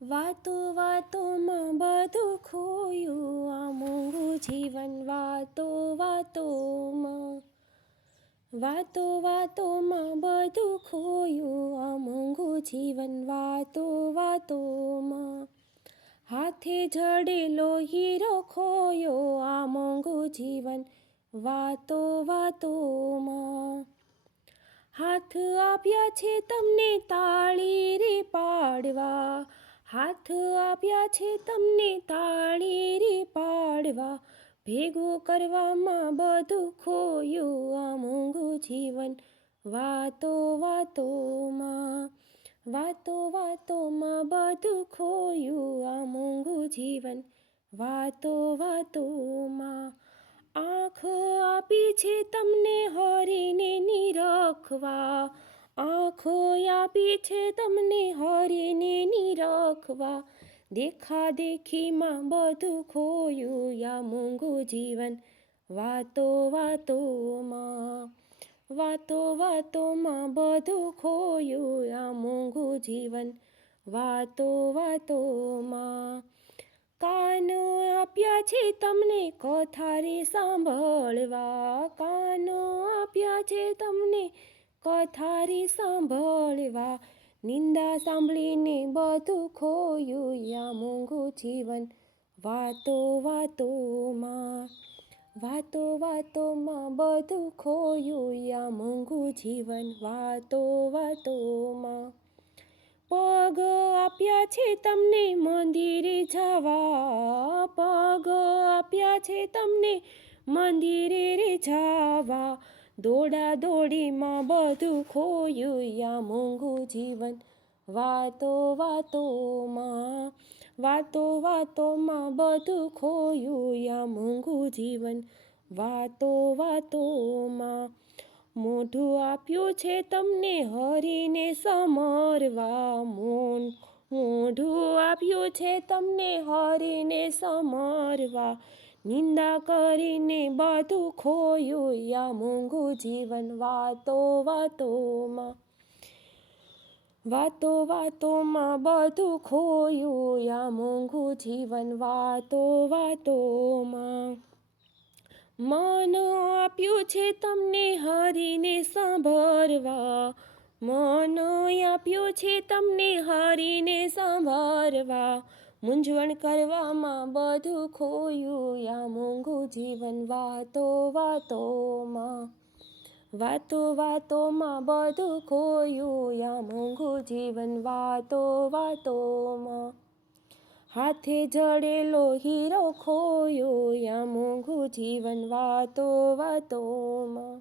વાતો વાતોમાં બધું ખોયું, આ મોંઘું જીવન વાતો વાતોમાં. વાતો વાતોમાં બધું ખોયું, આ મોંઘું જીવન વાતો વાતોમાં. હાથે જડેલો હીરો ખોયો, આ મોંઘું જીવન વાતો વાતોમાં. હાથ આપ્યા છે તમને તાળી રે પાડવા, હાથ આપ્યા છે તમને તાળી રે પાડવા. ભેગું કરવામાં બધું ખોયું, આ મોંઘું જીવન વાતો વાતોમાં. વાતો વાતોમાં બધું ખોયું, આ મોંઘું જીવન વાતો વાતોમાં. આંખ આપી છે તમને હરીને નિરખવા, આંખો આપી છે તમને હરીને નિરખવા. દેખાદેખીમાં બધું ખોયું, આ મોંઘું જીવન વાતો વાતોમાં. વાતો વાતોમાં બધું ખોયું, આ મોંઘું જીવન વાતો વાતોમાં. કાન આપ્યા છે તમને કથા રે સાંભળવા, કાન આપ્યા છે તમને કથા રે સાંભળવા. નિંદા સાંભળીને બધું ખોયું, આ મોંઘું જીવન વાતો વાતોમાં. વાતો વાતોમાં બધું ખોયું, આ મોંઘું જીવન વાતો વાતોમાં. પગ આપ્યા છે તમને મંદિરે જવા, પગ આપ્યા છે તમને મંદિરે રે જવા. દોડા દોડીમાં બધું ખોયું, આ મોંઘું જીવન વાતો વાતોમાં. વાતો વાતોમાં બધું ખોયું, આ મોંઘું જીવન વાતો વાતોમાં. મોઢું આપ્યું છે તમને હરીને સમરવા, મોઢું આપ્યું છે તમને હરીને સમરવા. નિંદા કરીને બધું ખોયું, આ મોંઘું જીવન વાતો વાતોમાં. વાતો વાતોમાં બધું ખોયું, આ મોંઘું જીવન વાતો વાતોમાં. મન આપ્યું છે તમને હરીને સાંભળવા, મન આપ્યું છે તમને હરીને સાંભળવા. મૂંઝવણ કરવામાં બધું ખોયું, આ મોંઘું જીવન વાતો વાતોમાં. વાતો વાતોમાં બધું ખોયું, આ મોંઘું જીવન વાતો વાતોમાં. હાથે જડેલો હીરો ખોયો, આ મોંઘું જીવન વાતો વાતોમાં.